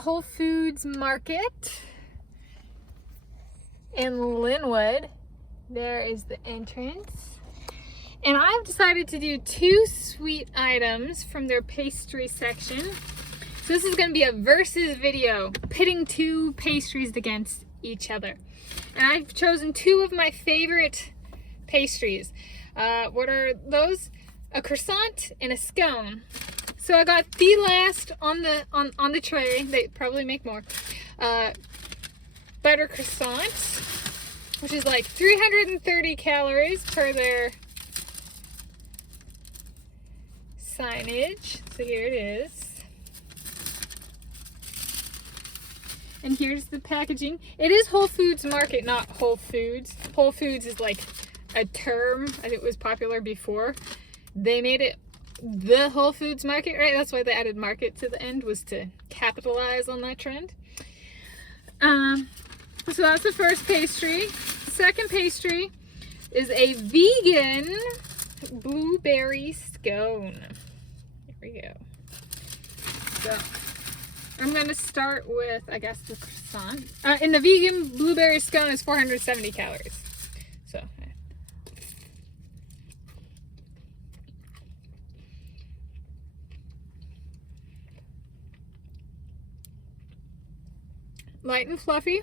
Whole Foods Market in Lynwood. There is the entrance. And I've decided to do 2 sweet items from their pastry section. So this is going to be a versus video, pitting 2 pastries against each other. And I've chosen 2 of my favorite pastries. What are those? A croissant and a scone. So I got the last on the tray. They probably make more. Butter croissant, which is like 330 calories per their signage. So here it is. And here's the packaging. It is Whole Foods Market, not Whole Foods. Whole Foods is like a term. I think it was popular before. They made it the Whole Foods Market, right? That's why they added market to the end, was to capitalize on that trend. So that's the first pastry. Second pastry is a vegan blueberry scone. Here we go. So I'm going to start with, I guess, the croissant. And the vegan blueberry scone is 470 calories. So light and fluffy.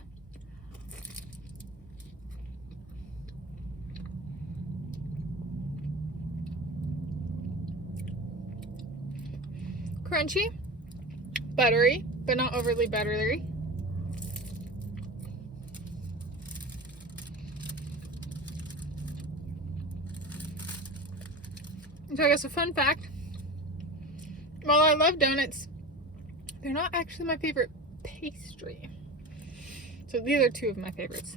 Crunchy. Buttery, but not overly buttery. So I guess a fun fact, while I love donuts, they're not actually my favorite pastry. So these are 2 of my favorites.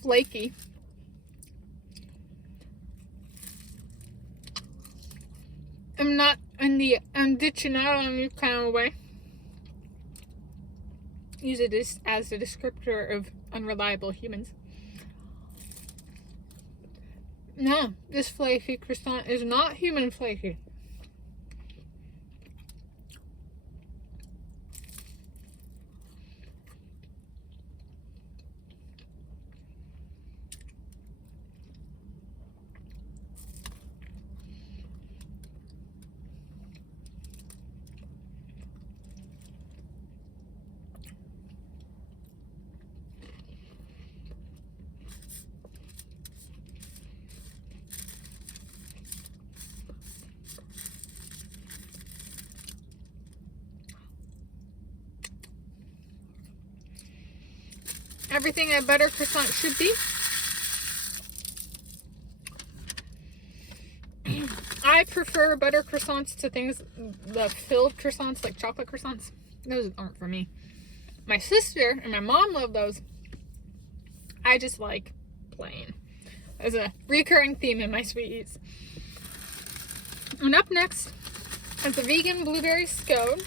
Flaky. I'm ditching out on you kind of way. Use it as a descriptor of unreliable humans. No, this flaky croissant is not human flaky. Everything a butter croissant should be. I prefer butter croissants to things, the filled croissants, like chocolate croissants. Those aren't for me. My sister and my mom love those. I just like plain. There's a recurring theme in my sweet eats. And up next is the vegan blueberry scone.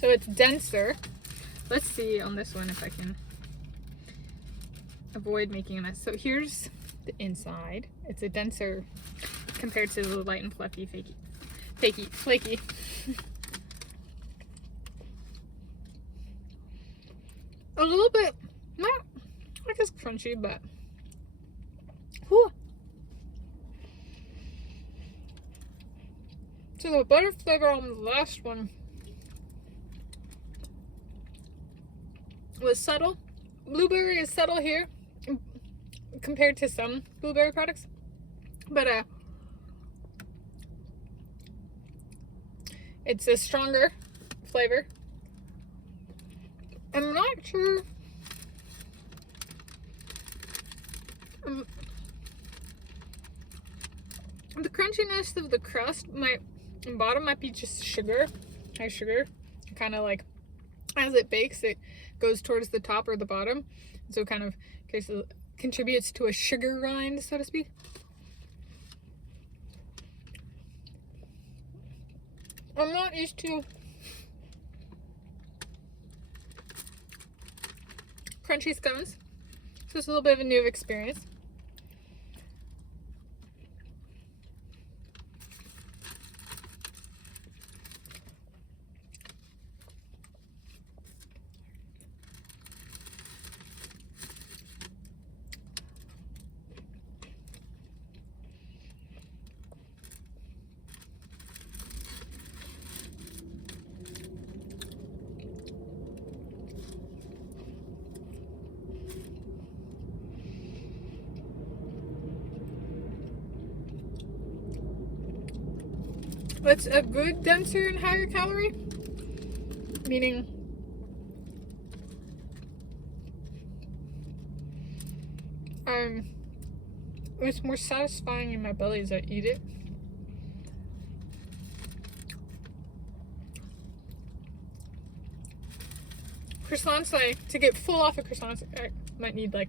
So it's denser. Let's see on this one if I can avoid making a mess. So here's the inside. It's a denser compared to the light and fluffy flaky. A little bit, not, I guess crunchy, but whew. So the butter flavor on the last one was subtle. Blueberry is subtle here compared to some blueberry products, but it's a stronger flavor. I'm not sure. The crunchiness of the crust, my bottom might be just sugar, high sugar, kind of like as it bakes, it goes towards the top or the bottom, so kind of contributes to a sugar rind, so to speak. I'm not used to crunchy scones, so it's a little bit of a new experience. It's a good denser and higher calorie, meaning it's more satisfying in my belly as I eat it. Croissants, like, to get full off of croissants, I might need like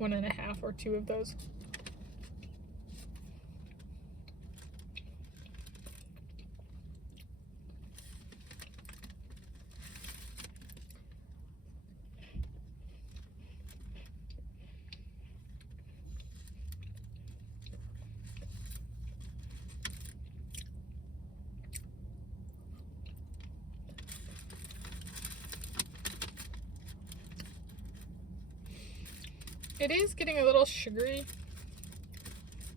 1.5 or 2 of those. It is getting a little sugary.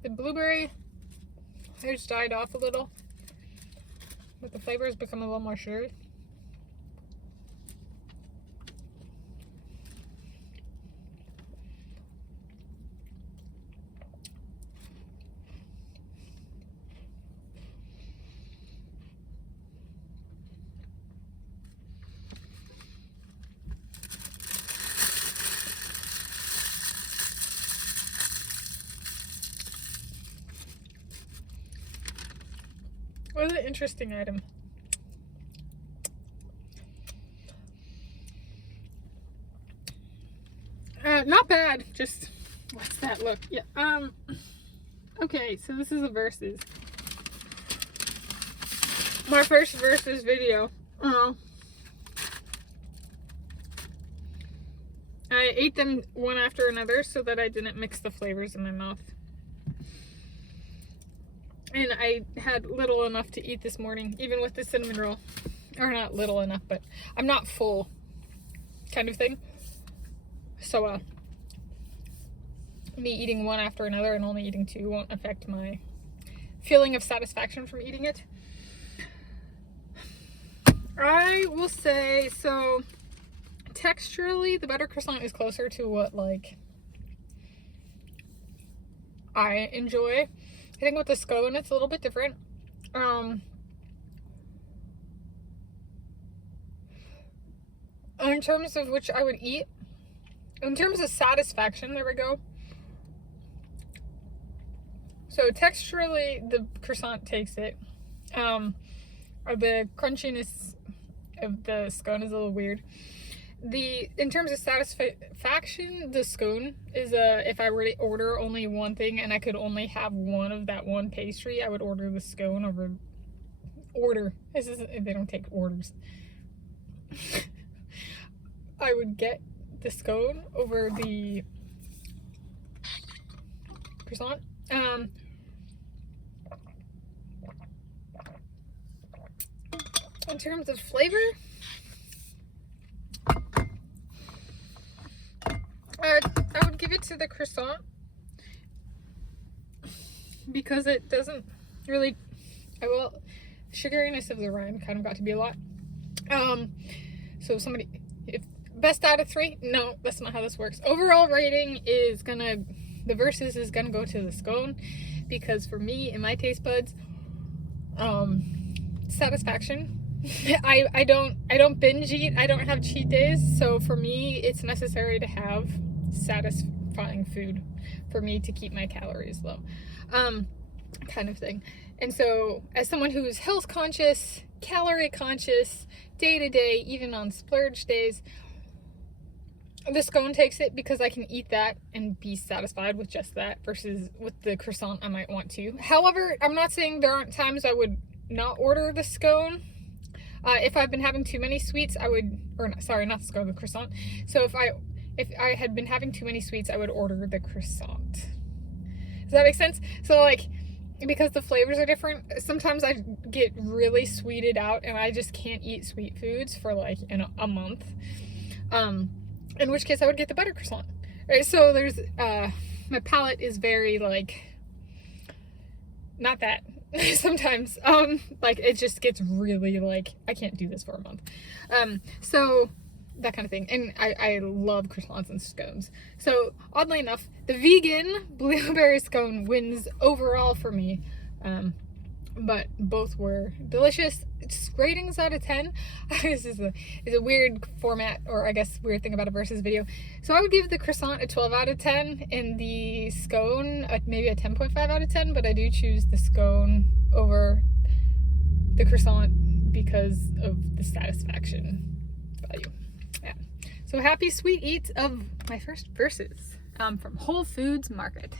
The blueberry has died off a little, but the flavor has become a little more sugary. What an interesting item. Not bad. Just what's that look? Yeah. Okay, so this is a versus. My first versus video. I ate them one after another so that I didn't mix the flavors in my mouth. And I had little enough to eat this morning, even with the cinnamon roll. Or not little enough, but I'm not full kind of thing. So, me eating one after another and only eating 2 won't affect my feeling of satisfaction from eating it. I will say, so texturally, the butter croissant is closer to what, like, I enjoy. I think with the scone, it's a little bit different. In terms of which I would eat, in terms of satisfaction, there we go. So texturally, the croissant takes it. The crunchiness of the scone is a little weird. In terms of satisfaction, the scone is if I were to order only one thing and I could only have one of that one pastry, I would order the scone over This isn't, they don't take orders. I would get the scone over the croissant. In terms of flavor, I would give it to the croissant because it doesn't really, sugariness of the rind kind of got to be a lot. So if best out of 3, no, that's not how this works. Overall rating is the versus is gonna go to the scone because for me and my taste buds, satisfaction. I don't binge eat. I don't have cheat days, so for me it's necessary to have satisfying food for me to keep my calories low, kind of thing. And so as someone who's health conscious, calorie conscious, day to day, even on splurge days, the scone takes it because I can eat that and be satisfied with just that, versus with the croissant I might want to. However, I'm not saying there aren't times I would not order the scone. If I've been having too many sweets, I would, not the scone, the croissant. So if I had been having too many sweets, I would order the croissant. Does that make sense? So like, because the flavors are different, sometimes I get really sweeted out and I just can't eat sweet foods for like a month. In which case I would get the butter croissant. Right? So there's, my palate is very like, not that. Sometimes, like it just gets really like, I can't do this for a month. So that kind of thing. And I love croissants and scones. So oddly enough, the vegan blueberry scone wins overall for me. but both were delicious. Just ratings out of 10. This is a weird format, or I guess weird thing about a versus video. So I would give the croissant a 12 out of 10 and the scone maybe a 10.5 out of 10, but I do choose the scone over the croissant because of the satisfaction value. Yeah. So happy sweet eats of my first versus from Whole Foods Market.